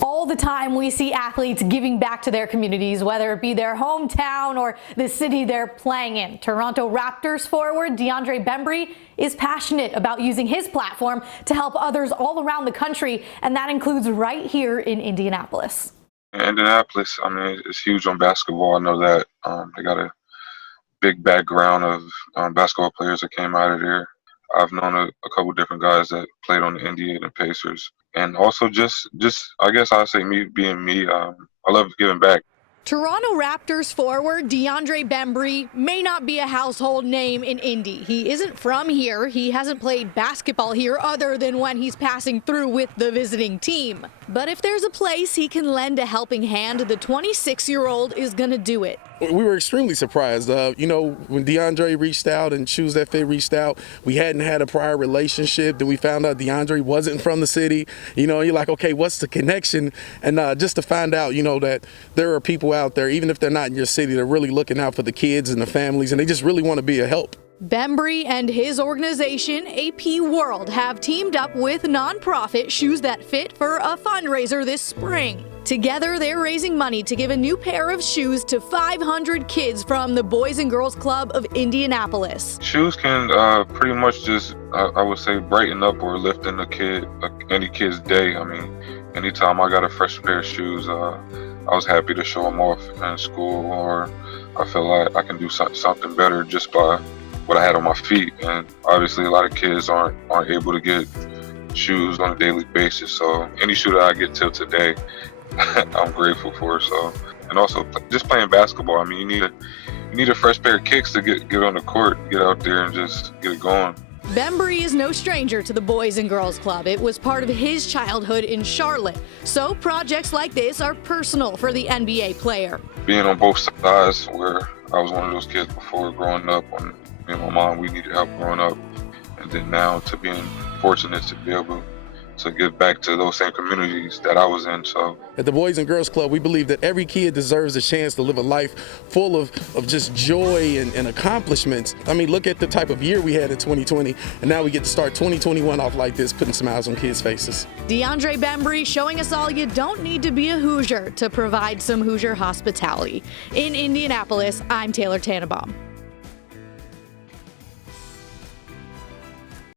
All the time we see athletes giving back to their communities, whether it be their hometown or the city they're playing in. Toronto Raptors forward DeAndre Bembry is passionate about using his platform to help others all around the country, and that includes right here in Indianapolis. Indianapolis, I mean, it's huge on basketball. I know that. They got a big background of basketball players that came out of there. I've known a couple different guys that played on the Indy and the Pacers. And also just I guess I'd say me being me, I love giving back. Toronto Raptors forward DeAndre Bembry may not be a household name in Indy. He isn't from here. He hasn't played basketball here other than when he's passing through with the visiting team. But if there's a place he can lend a helping hand, the 26-year-old is going to do it. We were extremely surprised. When DeAndre reached out and Shoes That Fit reached out, we hadn't had a prior relationship. Then we found out DeAndre wasn't from the city. You're like, okay, what's the connection? And just to find out, that there are people out there, even if they're not in your city, they're really looking out for the kids and the families, and they just really want to be a help. Bembry and his organization, AP World, have teamed up with nonprofit Shoes That Fit for a fundraiser this spring. Together, they're raising money to give a new pair of shoes to 500 kids from the Boys and Girls Club of Indianapolis. Shoes can pretty much just, I would say, brighten up or lift in any kid's day. I mean, anytime I got a fresh pair of shoes, I was happy to show them off in school, or I feel like I can do something better just by what I had on my feet. And obviously a lot of kids aren't able to get shoes on a daily basis, so any shoe that I get till today I'm grateful for. So, and also just playing basketball, I mean, you need a fresh pair of kicks to get on the court, get out there and just get it going. Bembry is no stranger to the Boys and Girls Club. It was part of his childhood in Charlotte. So projects like this are personal for the NBA player. Being on both sides, where I was one of those kids before growing up, when me and my mom, we needed help growing up, and then now to being fortunate to be able to give back to those same communities that I was in. So at the Boys and Girls Club, we believe that every kid deserves a chance to live a life full of just joy and accomplishments. I mean, look at the type of year we had in 2020, and now we get to start 2021 off like this, putting smiles on kids' faces. DeAndre Bembry showing us all you don't need to be a Hoosier to provide some Hoosier hospitality. In Indianapolis, I'm Taylor Tannenbaum.